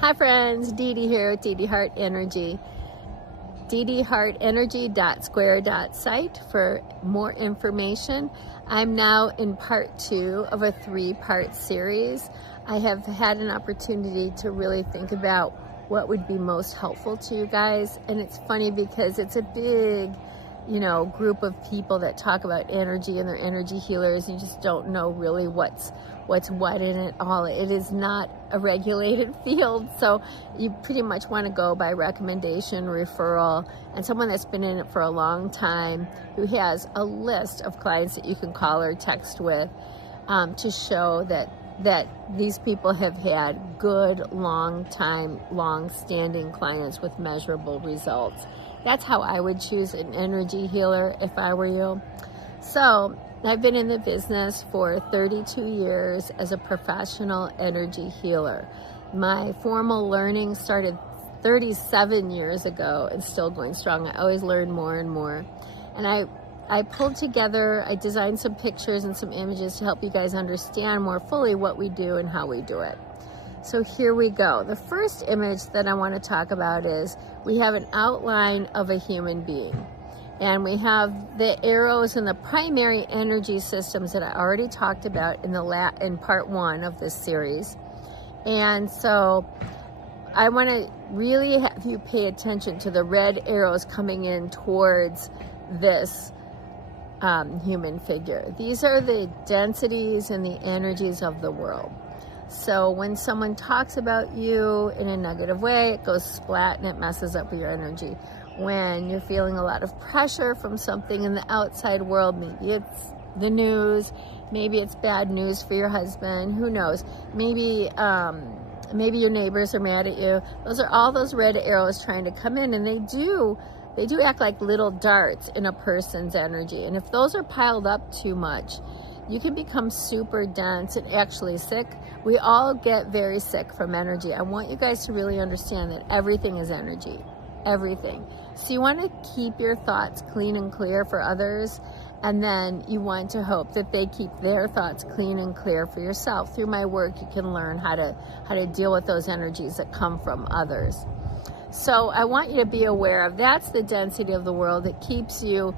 Hi friends, Dee here with Dee Heart Energy. dedehartenergy.square.site for more information. I'm now in part 2 of a 3-part series. I have had an opportunity to really think about what would be most helpful to you guys, and it's funny because it's a big group of people that talk about energy and they're energy healers. You just don't know really what's what in it all. It is not a regulated field, so you pretty much want to go by recommendation, referral, and someone that's been in it for a long time who has a list of clients that you can call or text with to show that these people have had good, long-standing clients with measurable results. That's how I would choose an energy healer if I were you. So I've been in the business for 32 years as a professional energy healer. My formal learning started 37 years ago and still going strong. I always learn more and more. And I pulled together, I designed some pictures and some images to help you guys understand more fully what we do and how we do it. So here we go. The first image that I want to talk about is we have an outline of a human being. And we have the arrows and the primary energy systems that I already talked about in part 1 of this series. And so I want to really have you pay attention to the red arrows coming in towards this human figure. These are the densities and the energies of the world. So when someone talks about you in a negative way, it goes splat and it messes up your energy. When you're feeling a lot of pressure from something in the outside world, maybe it's the news, maybe it's bad news for your husband, who knows? Maybe your neighbors are mad at you. Those are all those red arrows trying to come in, and they do act like little darts in a person's energy. And if those are piled up too much, you can become super dense and actually sick. We all get very sick from energy. I want you guys to really understand that everything is energy. Everything. So you want to keep your thoughts clean and clear for others, and then you want to hope that they keep their thoughts clean and clear for yourself. Through my work, you can learn how to deal with those energies that come from others. So I want you to be aware of that's the density of the world that keeps you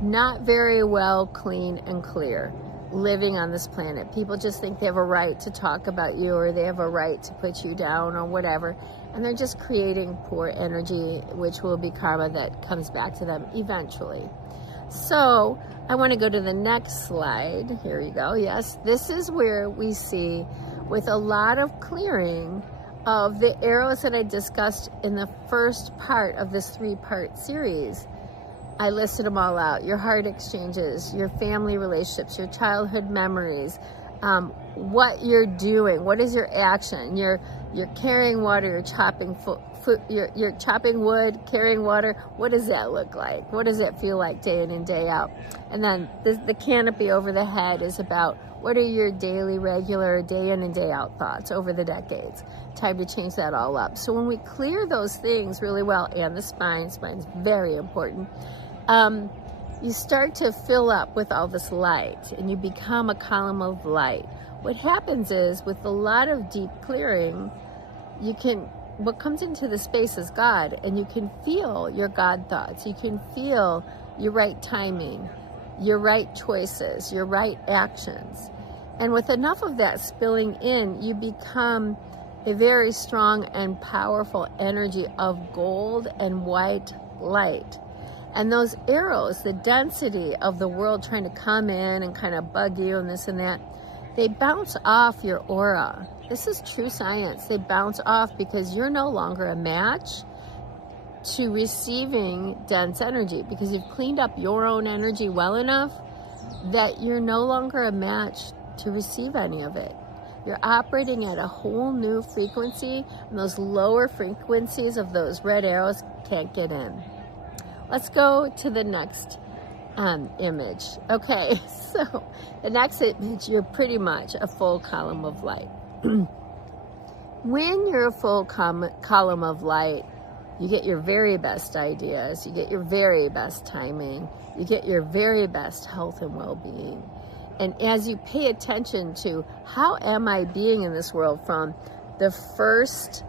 not very well clean and clear living on this planet. People just think they have a right to talk about you, or they have a right to put you down, or whatever, and they're just creating poor energy, which will be karma that comes back to them eventually. So I want to go to the next slide. Here you go. Yes, this is where we see, with a lot of clearing of the arrows that I discussed in the first part of this 3-part series. I listed them all out. Your heart exchanges, your family relationships, your childhood memories, what you're doing, what is your action, you're carrying water, you're chopping you're chopping wood, carrying water. What does that look like? What does it feel like day in and day out? And then the canopy over the head is about what are your daily, regular, day in and day out thoughts over the decades. Time to change that all up. So when we clear those things really well, and the spine's very important, you start to fill up with all this light, and you become a column of light. What happens is, with a lot of deep clearing, what comes into the space is God, and you can feel your God thoughts. You can feel your right timing, your right choices, your right actions. And with enough of that spilling in, you become a very strong and powerful energy of gold and white light. And those arrows, the density of the world trying to come in and kind of bug you and this and that, they bounce off your aura. This is true science. They bounce off because you're no longer a match to receiving dense energy, because you've cleaned up your own energy well enough that you're no longer a match to receive any of it. You're operating at a whole new frequency, and those lower frequencies of those red arrows can't get in. Let's go to the next image. Okay, so the next image, you're pretty much a full column of light. When you're a full column of light, you get your very best ideas, you get your very best timing, you get your very best health and well-being. And as you pay attention to how am I being in this world, from the first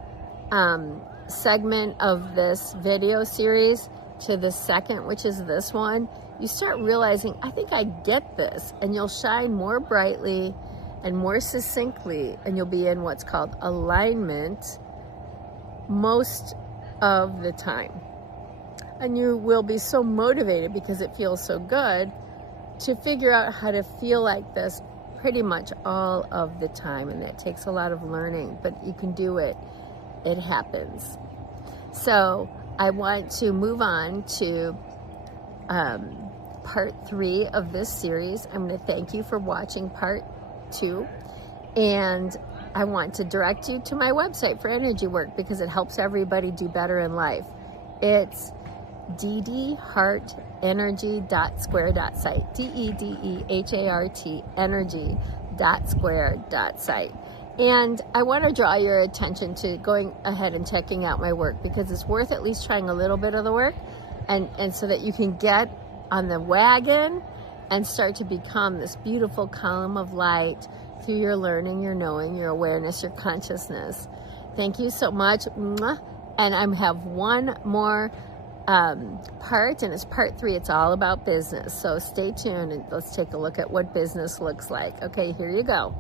segment of this video series to the second, which is this one, you start realizing, I think I get this, and you'll shine more brightly and more succinctly, and you'll be in what's called alignment most of the time. And you will be so motivated because it feels so good to figure out how to feel like this pretty much all of the time. And that takes a lot of learning, but you can do it. It happens. So I want to move on to part 3 of this series. I'm going to thank you for watching part 2. And I want to direct you to my website for energy work because it helps everybody do better in life. It's dedehartenergy.square.site. DEDEHART energy.square.site. And I want to draw your attention to going ahead and checking out my work because it's worth at least trying a little bit of the work, and so that you can get on the wagon and start to become this beautiful column of light through your learning, your knowing, your awareness, your consciousness. Thank you so much. And I have one more part, and it's part 3. It's all about business. So stay tuned and let's take a look at what business looks like. Okay, here you go.